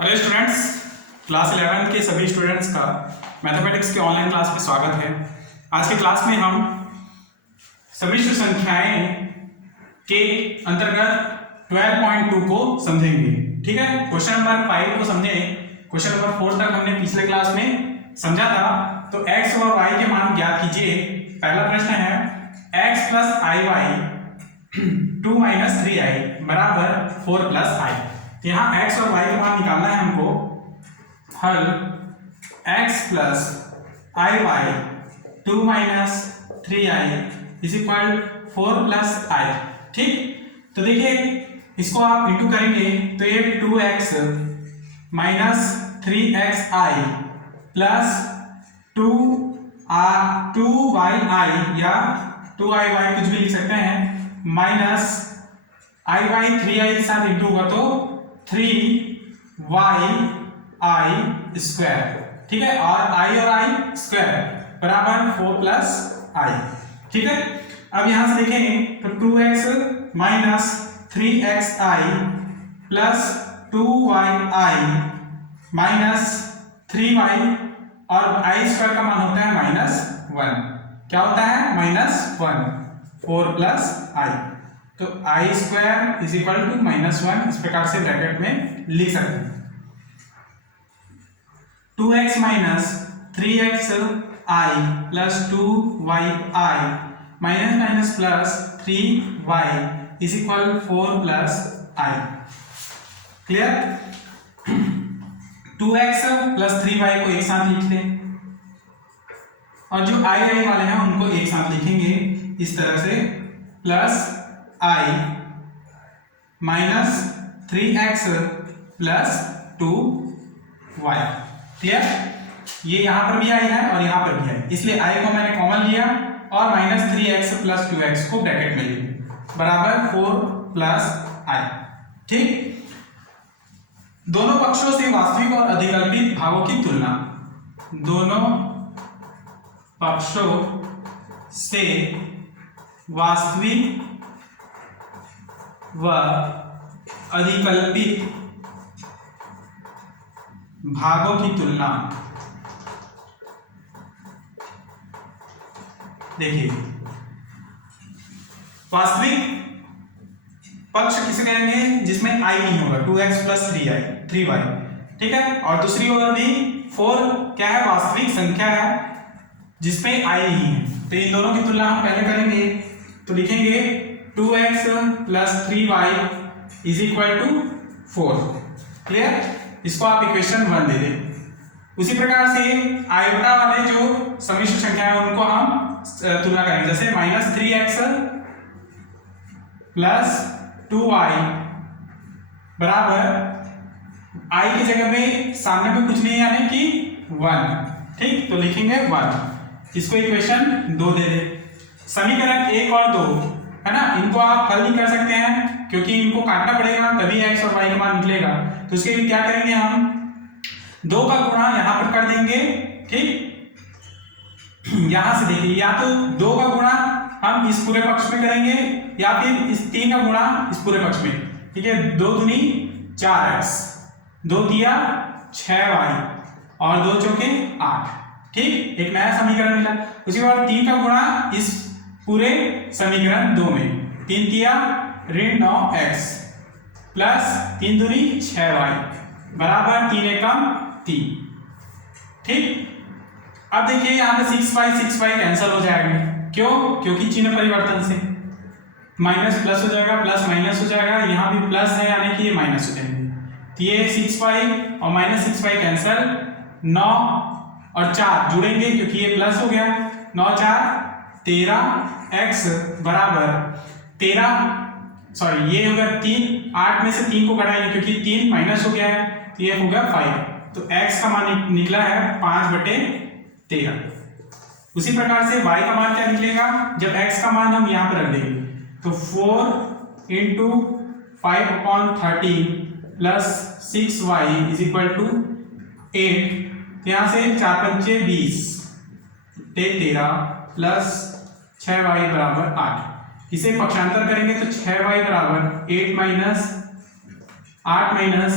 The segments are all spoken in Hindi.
हेलो स्टूडेंट्स, क्लास 11 के सभी स्टूडेंट्स का मैथमेटिक्स के ऑनलाइन क्लास में स्वागत है। आज के क्लास में हम समिश्र संख्याएं के अंतर्गत 12.2 को समझेंगे। ठीक है, क्वेश्चन नंबर 5 को समझे। क्वेश्चन नंबर 4 तक हमने पिछले क्लास में समझा था। तो x और y के मान ज्ञात कीजिए। पहला प्रश्न है x plus i y 2 minus 3i बराबर 4 प्लस आई। यहाँ x और y का मान निकालना है हमको। हल x plus i y 2 minus 3i is equal 4 plus i. ठीक, तो देखिए इसको आप इंटू करेंगे तो ये 2x minus 3xi plus 2y या 2iy कुछ भी लिख सकते हैं माइनस आई वाई 3i के साथ इंटू होगा तो 3y i स्क्वायर। ठीक है, और i और i स्क्वायर बराबर 4 प्लस आई। ठीक है, अब यहां से देखें तो 2x minus 3xi plus 2yi minus 3y और i स्क्वायर का मान होता है -1। क्या होता है? -1। 4 प्लस आई, तो आई स्क्वायर इज इक्वल टू -1। इस प्रकार से ब्रैकेट में लिख सकते हैं। 2x minus 3xi plus 2yi minus minus plus 3y is equal 4 plus I. Clear? 2x plus 3y को एक साथ लिख लें और जो i वाले हैं उनको एक साथ लिखेंगे इस तरह से, plus i minus 3x plus 2y। Clear? ये यहां पर भी आई है और यहां पर भी है, इसलिए i को मैंने कॉमन लिया और माइनस 3x प्लस 2x को ब्रैकेट में लिया बराबर 4 प्लस आई। ठीक, दोनों पक्षों से वास्तविक और अधिकल्पित भागों की तुलना। दोनों पक्षों से वास्तविक व अधिकल्पित भागों की तुलना। देखिए, वास्तविक पक्ष किसे कहेंगे? जिसमें i नहीं होगा, 2x प्लस 3y। ठीक है, और दूसरी ओर भी 4 क्या है? वास्तविक संख्या है जिसमें i नहीं है। तो इन दोनों की तुलना हम पहले करेंगे तो लिखेंगे 2x plus 3y is equal to 4। Clear? इसको आप इक्वेशन 1 दे दें। उसी प्रकार से आयोटा वाले जो समिश्र संख्या है उनको हम तुलना करेंगे, जैसे माइनस 3x प्लस 2y बराबर i की जगह में सामने में कुछ नहीं यानी कि 1। ठीक, तो लिखेंगे 1। इसको इक्वेशन 2 दे दे। समीकरण 1 और 2 है ना, इनको आप हल नहीं कर सकते हैं क्योंकि इनको काटना पड़ेगा तभी x और y का मान निकलेगा। तो इसके लिए क्या करेंगे? हम 2 का गुणा यहां पर कर देंगे। ठीक, यहां से देखिए, या तो 2 का गुणा हम इस पूरे पक्ष में करेंगे या फिर इस 3 का गुणा इस पूरे पक्ष में। ठीक है, 2 दूनी 4x, 2 दिया 6y और 2 चौके 8। ठीक, एक नया समीकरण मिला। उसके बाद 3 का गुणा इस पूरे समीकरण 2 में, 3 दिया ऋण 9x प्लस 3 दूनी 6y बराबर 3 एकम 3। ठीक, अब देखिए यहाँ पे 6y कैंसिल हो जाएगा। क्यों? क्योंकि चिन्ह परिवर्तन से माइनस प्लस हो जाएगा, प्लस माइनस हो जाएगा, यहाँ भी प्लस है यानी कि ये माइनस हो जाएंगे। तो ये 6y और माइनस 6y कैंसिल, 9 और 4 जुड़ेंगे क्योंकि ये प्लस हो गया। 9 4 13x बराबर 13, सॉरी ये होगा 3, 8 में से 3 को घटाएंगे क्योंकि 3 माइनस हो गया है तो ये होगा 5। तो x का मान निकला है 5/13। उसी प्रकार से y का मान क्या निकलेगा? जब x का मान हम यहाँ पर रख देंगे तो 4 into 5/13 plus 6y is equal to 8। यहाँ से 4 पंचे 20, 13 प्लस 6y बराबर 8। इसे पक्षांतर करेंगे तो 6y बराबर 8 माइनस 8 माइनस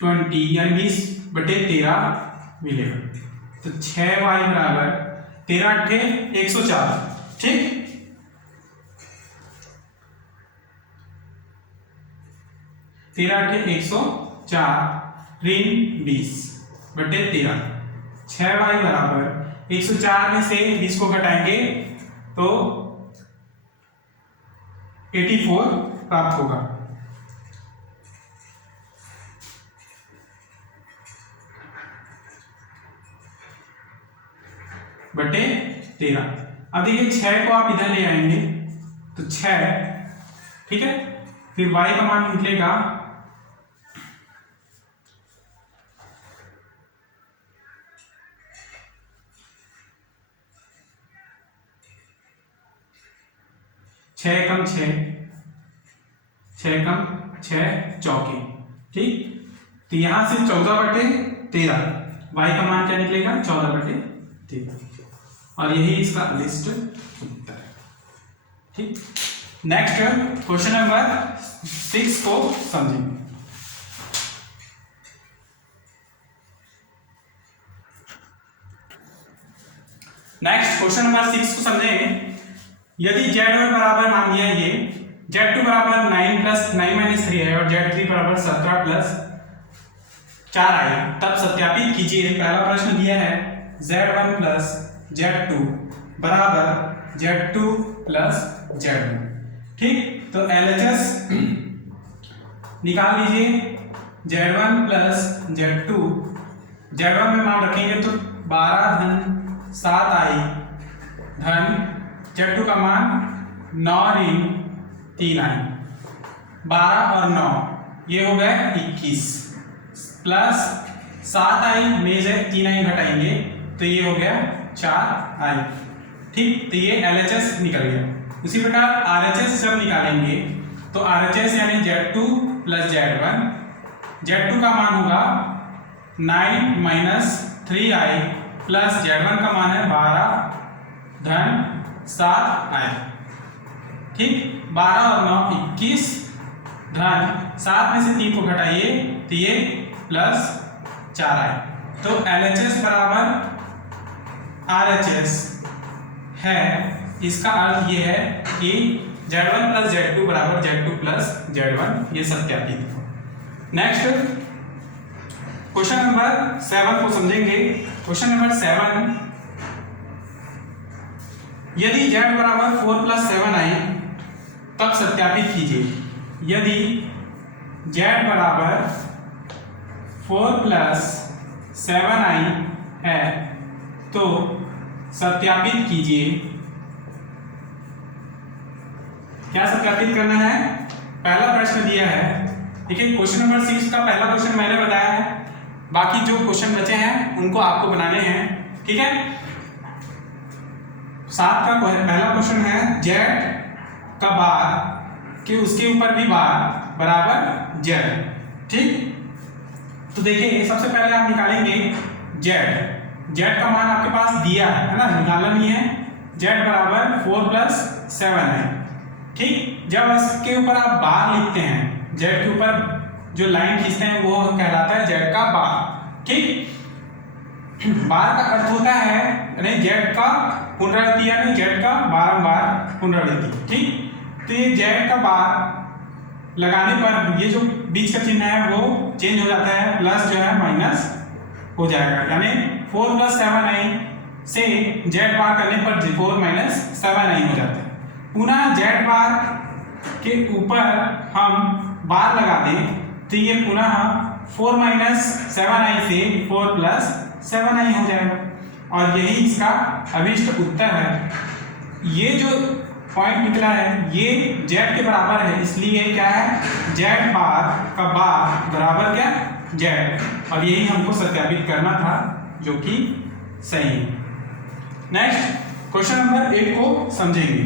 20 यानी 20/13 मिलेगा। तो 6y बराबर 13 8 104, ठीक। 13 8 104 ऋण 20/13। 6y बराबर 104 में से 20 को घटाएंगे तो 84 प्राप्त होगा। बटे 13। अब देखिए 6 को आप इधर ले आएंगे तो 6, ठीक है। फिर y का मान निकलेगा 6 कम 6, 6 कम 6 चौके, ठीक। तो यहां से 14/13 y का मान क्या निकलेगा 14/13, और यही इसका लिस्ट उत्तर है, ठीक। नेक्स्ट क्वेश्चन नंबर 6 को समझेंगे। नेक्स्ट क्वेश्चन नंबर 6 को समझेंगे। यदि Z1 बराबर मान लिया ये Z2 बराबर 9 + 9 - 3 है और Z3 बराबर 17 + 4 आए, तब सत्यापित कीजिए। पहला प्रश्न दिया है Z1 + Z2 बराबर Z2 + Z1, ठीक। तो LHS निकाल लीजिए। Z1 + Z2, Z1 में मान रखेंगे तो 12 धन 7 आई धन Z2 का मान 9 ऋण 3 आई, 12 और 9 ये हो गए 21 प्लस 7 आई में से 3 आई घटाएंगे तो ये हो गया 4 आई, ठीक। तो ये LHS निकल गया। उसी प्रकार RHS जब निकालेंगे तो RHS यानी Z2 + Z1, Z2 का मान होगा 9 - 3i प्लस Z1 का मान है 12 धन 7 आई, ठीक। 12 और 9 21 धन 7 में से 3 को घटाइए तो ये प्लस 4 आई। तो LHS बराबर RHS है। इसका अर्थ ये है कि Z1 + Z2 बराबर Z2 + Z1, ये सत्यापित है। नेक्स्ट क्वेश्चन नंबर 7 को समझेंगे। क्वेश्चन नंबर 7, यदि Z बराबर 4 + 7 आई तब सत्यापित कीजिए। यदि Z बराबर 4 + 7 आई है तो सत्यापित कीजिए। क्या सत्यापित करना है? पहला प्रश्न दिया है, देखिए क्वेश्चन नंबर 6 का पहला क्वेश्चन मैंने बताया है, बाकी जो क्वेश्चन बचे हैं उनको आपको बनाने हैं, ठीक है। 7 का पहला क्वेश्चन है Z का बार कि उसके ऊपर भी बार बराबर Z, ठीक। तो देखिए सबसे पहले आप निकालेंगे Z का मान आपके पास दिया है ना, निकालना नहीं है। Z बराबर 4 + 7 है, ठीक। जब इसके ऊपर आप बार लिखते हैं, Z के ऊपर जो लाइन खींचते हैं वो कहलाता है Z का बार, ठीक। बार का अर्थ होता है यानी Z का पुनरावृत्ति यानी Z का बारंबार पुनरावृत्ति, ठीक। तो ये Z का बार लगाने पर ये जो बीच का चिन्ह है वो चेंज हो जाता है, प्लस जो है माइनस हो जाएगा, यानी 4 + 7 आई से Z बार करने पर 4 - 7 आई हो जाता है। पुनः Z बार के ऊपर हम बार लगा दें तो ये पुनः 4 - 7 आई से 4 + 7 आई हो जाएगा, और यही इसका अभिष्ट उत्तर है। ये जो पॉइंट निकला है ये Z के बराबर है, इसलिए क्या है Z बार का बार बराबर क्या Z, और यही हमको सत्यापित करना था जो कि सही है। नेक्स्ट क्वेश्चन नंबर 8 को समझेंगे।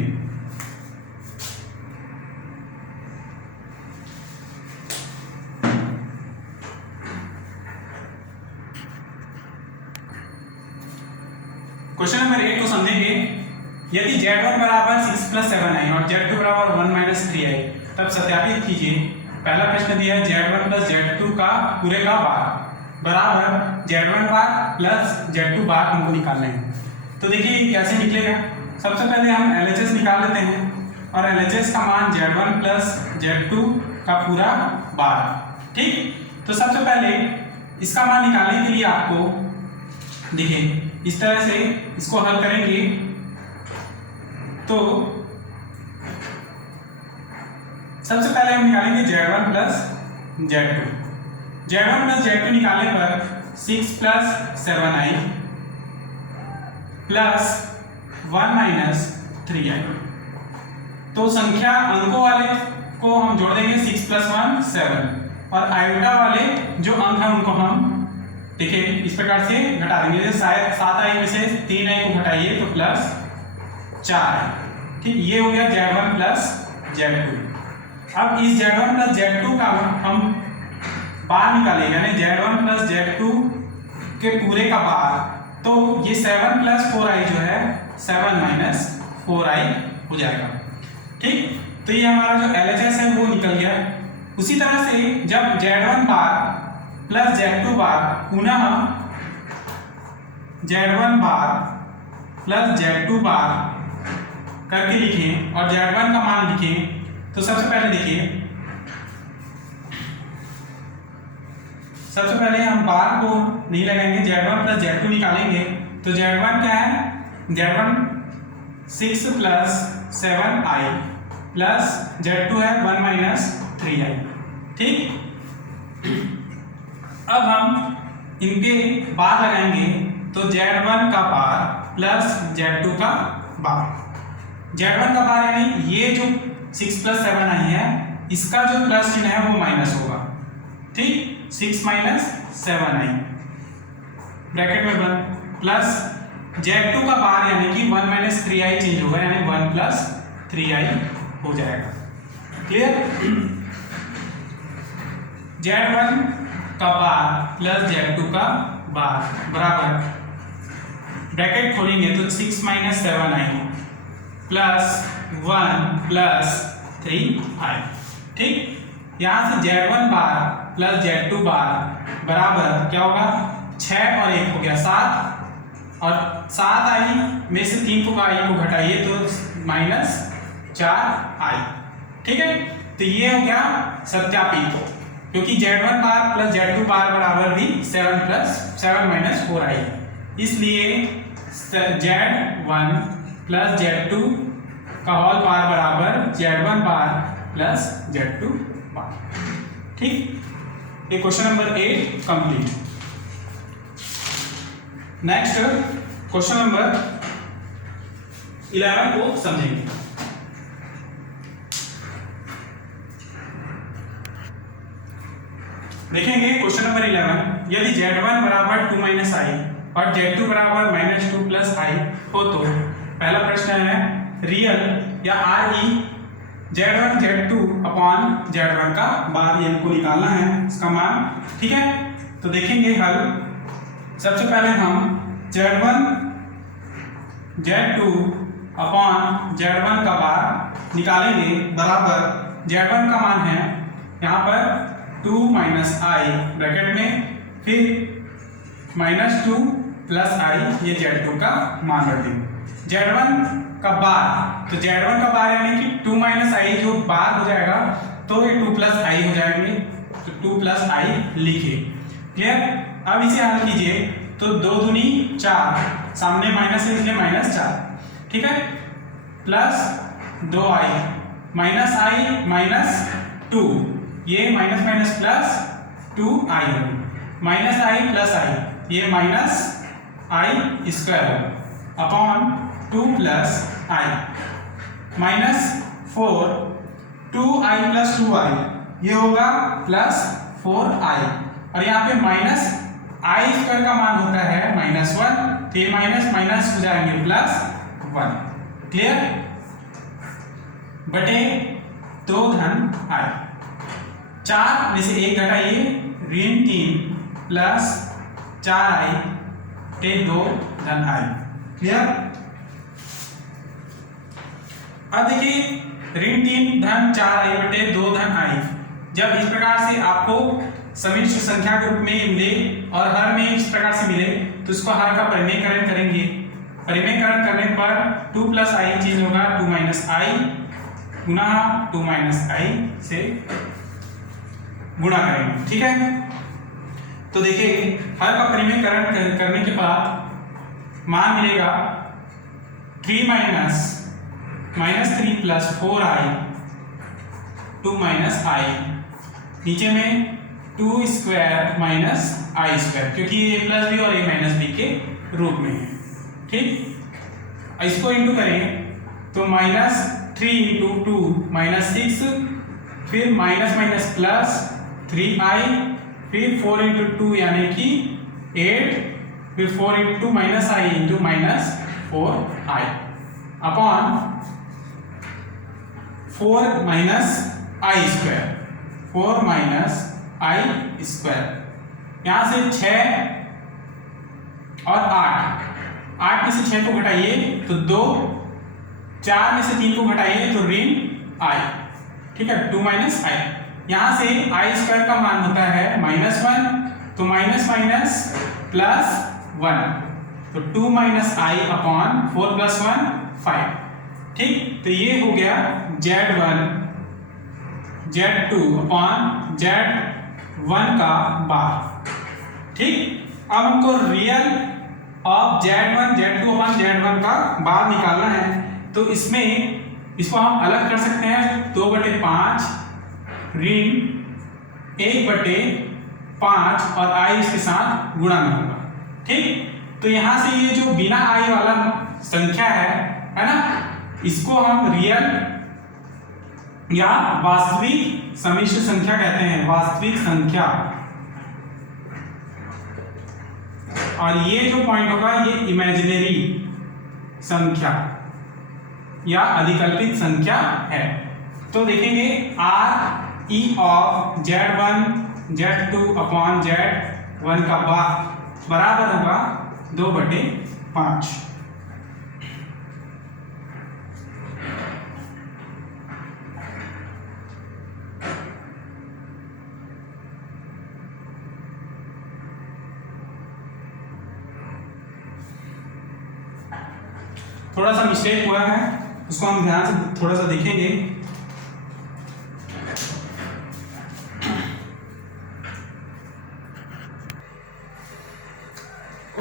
क्वेश्चन नंबर 8 को समझेंगे। यदि Z1 बराबर 6 + 7 आई और Z2 बराबर 1 - 3 आई तब सत्यापित कीजिए। पहला प्रश्न दिया है Z1 प्लस Z2 का पूरे का बार बराबर Z1 बार प्लस Z2 बार हमको निकालना है। तो देखिए कैसे निकलेगा। सबसे पहले हम LHS निकाल लेते हैं और LHS का मान Z1 प्लस Z2 का पूरा बार। ठीक, तो सबसे पहले इसका मान निकालने के लिए आपको देखिए इस तरह से इसको हल करेंगे तो सबसे पहले हम निकालेंगे Z1 plus Z2। Z1 plus Z2 निकालने पर 6 plus 7i plus 1 minus 3i। तो संख्या अंकों वाले को हम जोड़ देंगे 6 प्लस 1 7 और आयोटा वाले जो अंक हैं उनको हम देखिए इस प्रकार से घटा देंगे। जैसे शायद 7i में से 3i को घटाइए तो प्लस 4i। ठीक, ये हो गया Z1 प्लस Z2। अब इस Z1 प्लस Z2 का हम बार निकालेंगे यानी Z1 प्लस Z2 के पूरे का बार। तो ये 7 प्लस 4i जो है 7 माइनस 4i हो जाएगा। ठीक, तो ये हमारा जो LHS है वो निकल गया। उसी तरह से जब Z1 बार प्लस Z2 बार पुनः Z1 बार प्लस Z2 बार करके लिखें और Z1 का मान लिखें तो सबसे पहले देखिए, सबसे पहले हम बार को नहीं लगाएंगे, Z1 प्लस Z2 निकालेंगे। तो Z1 क्या है, Z1 6 plus 7i plus Z2 है 1 माइनस 3i। ठीक, अब हम इनके बार लगाएंगे तो Z1 का बार प्लस Z2 का बार। Z1 का बार यानी ये जो 6 प्लस 7i है इसका जो प्लस चिन्ह है वो माइनस होगा। ठीक, 6 माइनस 7i ब्रैकेट में 1 प्लस Z2 का बार यानी कि 1 माइनस 3i चेंज होगा यानी 1 प्लस 3i हो जाएगा। क्लियर। Z1 का बार प्लस Z2 का बार बराबर ब्रैकेट खोलेंगे तो 6 minus 7i plus 1 plus 3i। ठीक, यहाँ से Z1 बार प्लस Z2 बार बराबर क्या होगा, 6 और 1 हो गया 7 और 7i में से 3 को i को घटाइए तो माइनस 4i। ठीक है, तो ये हो गया सत्यापित क्योंकि Z1 बार प्लस Z2 बार बराबर भी 7 माइनस 4i। इसलिए Z1 प्लस Z2 का होल बार बराबर Z1 बार प्लस Z2 बार। ठीक, ये question number 8 complete. Next question number 11 को समझेंगे। देखेंगे क्वेश्चन नंबर 11, यदि Z1 बराबर 2 माइनस i और Z2 बराबर माइनस 2 प्लस i हो तो पहला प्रश्न है रियल या RE Z1 Z2 upon Z1 का बार, ये हमको निकालना है इसका मान। ठीक है, तो देखेंगे हल। सबसे पहले हम Z1 Z2 अपॉन Z1 का बार निकालेंगे बराबर Z1 का मान है यहाँ पर 2 माइनस i ब्रैकेट में फिर माइनस 2 प्लस i, ये Z2 का मान रख देंगे। Z1 का बार, तो Z1 का बार यानी कि 2 माइनस i जो बार हो जाएगा तो ये 2 प्लस i हो जाएंगे, तो 2 प्लस i लिखिए। क्लियर। अब इसे हल कीजिए तो 2 दूनी 4, सामने माइनस है इसलिए माइनस 4। ठीक है, plus 2i minus i minus 2, ये minus minus plus 2i minus i plus i, ये minus i square upon 2 plus i minus 4 2i plus 2i, ये होगा प्लस 4i और यहाँ पे माइनस i स्क्वायर का मान होता है माइनस 1, तो ये माइनस माइनस हो जाएंगे प्लस 1। क्लियर। बटे 2 धन i, 4 में से 1 घटाइए ऋण 3 प्लस 4i बटे 2 धन i। क्लियर। अब देखिए ऋण 3 धन 4i बटे 2 धन i, जब इस प्रकार से आपको समिश्र संख्या के रूप में मिले और हर में इस प्रकार से मिले तो इसको हर का परिमेयकरण करेंगे। परिमेयकरण करने पर 2 + i चेंज होगा 2 - i गुना 2 - i से गुणा करेंगे। ठीक है, तो देखिए हर का परिमेयकरण करने के बाद मान मिलेगा 3 - -3 + 4i 2 - i, नीचे में 2 स्क्वायर माइनस i स्क्वायर, क्योंकि ये a + b और a - b के रूप में है। ठीक, इसको इंटू करें तो -3 × 2 -6, फिर माइनस प्लस 3i, फिर 4 × 2 यानी कि 8, फिर 4 × i × -4i upon 4 - i square, 4 - i square. यहां से 6 और 8 में से 6 को घटाइए तो 2, 4 में से 3 को घटाइए तो ऋण i। ठीक है, 2 - i। यहां से i स्क्वायर का मान होता है -1, तो माइनस प्लस 1, तो 2 - i अपॉन 4 + 1 5। ठीक, तो ये हो गया Z1 Z2 अपॉन Z1 का बार। ठीक, अब हमको real of Z1 Z2 upon Z1 का बार निकालना है, तो इसमें इसको हम अलग कर सकते हैं 2/5 ऋण 1/5 और i इसके साथ गुणा में होगा। ठीक, तो यहां से ये जो बिना i वाला संख्या है ना, इसको हम रियल या वास्तविक समिश्र संख्या कहते हैं, वास्तविक संख्या। और ये जो पॉइंट होगा ये इमेजिनरी संख्या या अधिकल्पित संख्या है। तो देखेंगे RE of Z1 Z2 upon Z1 का बराबर होगा 2/5। थोड़ा सा मिस्टेक हुआ है, उसको हम ध्यान से थोड़ा सा देखेंगे।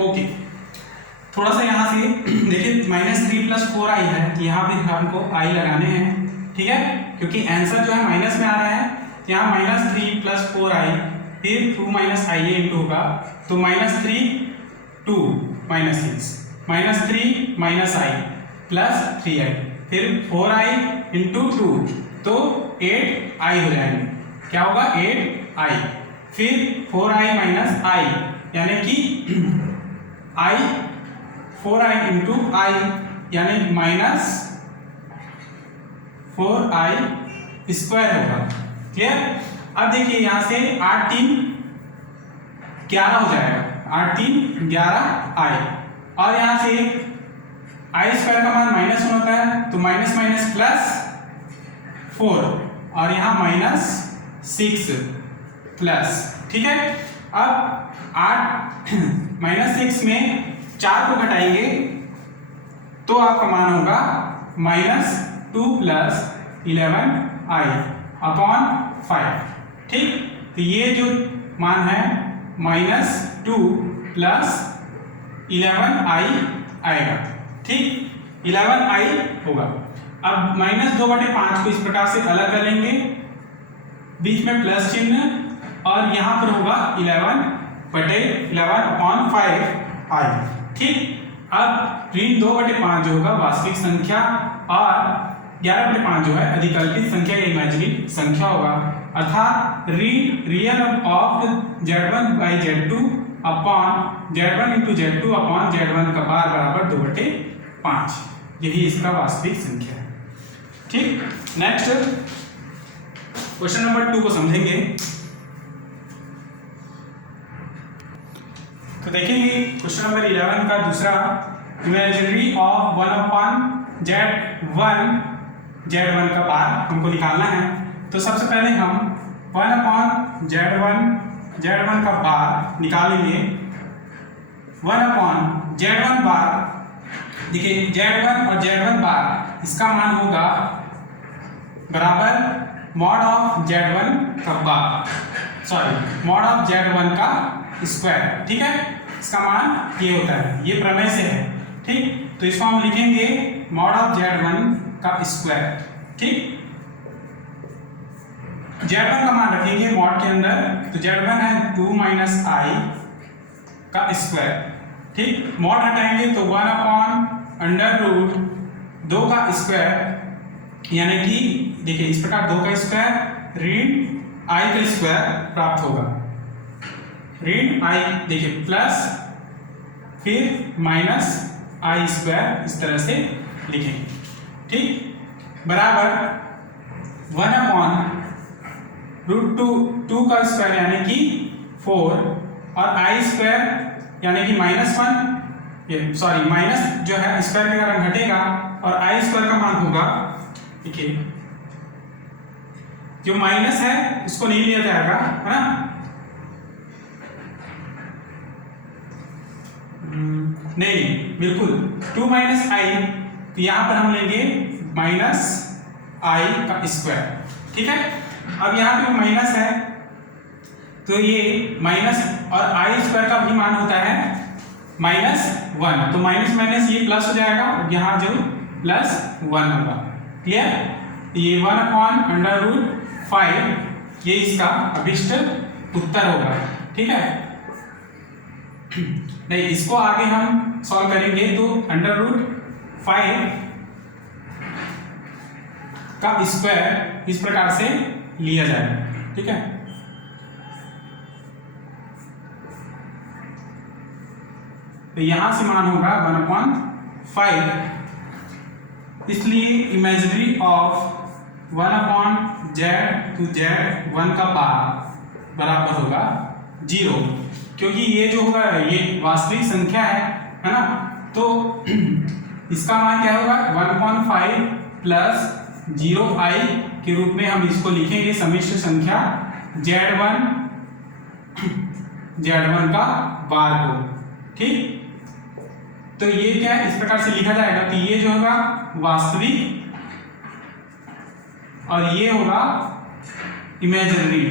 ओके, थोड़ा सा यहाँ से देखिए -3 + 4i है, यहाँ पे हमको i लगाने हैं। ठीक है, क्योंकि आंसर जो है माइनस में आ रहा है, तो यहाँ -3 + 4i, फिर 2 - i इंटू होगा, तो -3 2 - 6 -3 - i प्लस 3i, फिर 4i इंटू 2 तो 8i हो जाएंगे। क्या होगा 8i, फिर 4i - i यानी कि i 4i इंटू i यानी -4i स्क्वायर होगा। क्लियर। अब देखिए यहाँ से 8 3 11 हो जाएगा, 8 3 11i, और यहाँ से i स्क्वायर का मान -1 होता है, तो माइनस प्लस 4 और यहाँ -6 प्लस। ठीक है, अब 8 -6 में 4 को घटाएंगे तो आपका मान होगा -2 + 11i अपॉन 5। ठीक, तो ये जो मान है -2 + 11i आएगा। ठीक, 11i होगा। अब -2/5 को इस प्रकार से अलग कर लेंगे, बीच में प्लस चिन्ह, और यहाँ पर होगा 11/11 अपॉन 5i। ठीक, अब ऋण 2/5 जो होगा वास्तविक संख्या, और 11/5 जो है अधिकल्पित संख्या या इमेजिनरी संख्या होगा, अर्थात real of Z1/Z2 upon Z1 × Z2 upon Z1 का बार बराबर 2/5, यही इसका वास्तविक संख्या है। ठीक, नेक्स्ट क्वेश्चन नंबर 2 को समझेंगे। तो देखेंगे क्वेश्चन नंबर 11 का दूसरा, इमेजिनरी ऑफ 1/Z1 का बार हमको निकालना है। तो सबसे पहले हम Z1 का बार निकालेंगे, 1/Z1 बार। देखिए Z1 और Z1 बार इसका मान होगा बराबर मॉड ऑफ Z1 का बार, सॉरी मॉड ऑफ Z1 का स्क्वायर। ठीक है, इसका मान ये होता है, ये प्रमेय से है। ठीक, तो इसको हम लिखेंगे मॉड ऑफ Z1 का स्क्वायर। ठीक, Z1 का मान रखेंगे मॉड के अंदर, तो Z1 है 2 - I का स्क्वायर। ठीक, मॉड हटाएंगे तो 1/√2 का स्क्वायर, यानी कि देखिए इस प्रकार 2 का स्क्वायर ऋण I का स्क्वायर प्राप्त होगा। ऋण I देखिए प्लस फिर माइनस I स्क्वायर, इस तरह से लिखेंगे। ठीक, बराबर 1/√2 का स्क्वायर यानी कि 4 और I स्क्वायर यानी कि -1, ये सॉरी माइनस जो है स्क्वायर के कारण घटेगा और I स्क्वायर का मान होगा, देखिए जो माइनस है इसको नहीं लिया जाएगा, है ना, नहीं बिल्कुल 2 - I, तो यहां पर हम लेंगे -I का स्क्वायर। ठीक है, अब यहाँ पे माइनस है तो ये माइनस और I स्क्वायर का भी मान होता है -1, तो माइनस माइनस ये प्लस हो जाएगा और यहाँ जो +1 होगा। क्लियर, ये 1/√5 ये इसका अभिष्ट उत्तर होगा। ठीक है, नहीं इसको आगे हम सॉल्व करेंगे तो √5 का स्क्वायर इस प्रकार से लिया जाएगा। ठीक है, तो यहां से मान होगा 1/5, इसलिए imaginary of 1/Z to Z1 का पार बराबर होगा 0, क्योंकि ये जो होगा ये वास्तविक संख्या है ना, तो इसका मान क्या होगा 1/5 प्लस 0I के रूप में हम इसको लिखेंगे सम्मिश्र संख्या Z1 का बार को। ठीक, तो ये क्या इस प्रकार से लिखा जाएगा कि ये जो होगा वास्तविक और ये होगा इमेजिनरी।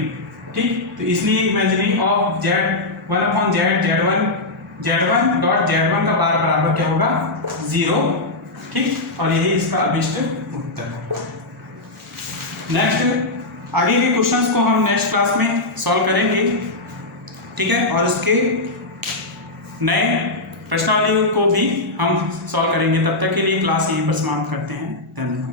ठीक, तो इसलिए इमेजिनरी ऑफ Z1 का बार बराबर क्या होगा 0। ठीक, और यही इसका अभिष्ट उत्तर है। नेक्स्ट आगे के क्वेश्चंस को हम नेक्स्ट क्लास में सॉल्व करेंगे। ठीक है, और उसके नए प्रश्नावली को भी हम सॉल्व करेंगे। तब तक के लिए क्लास यहीं पर समाप्त करते हैं। धन्यवाद।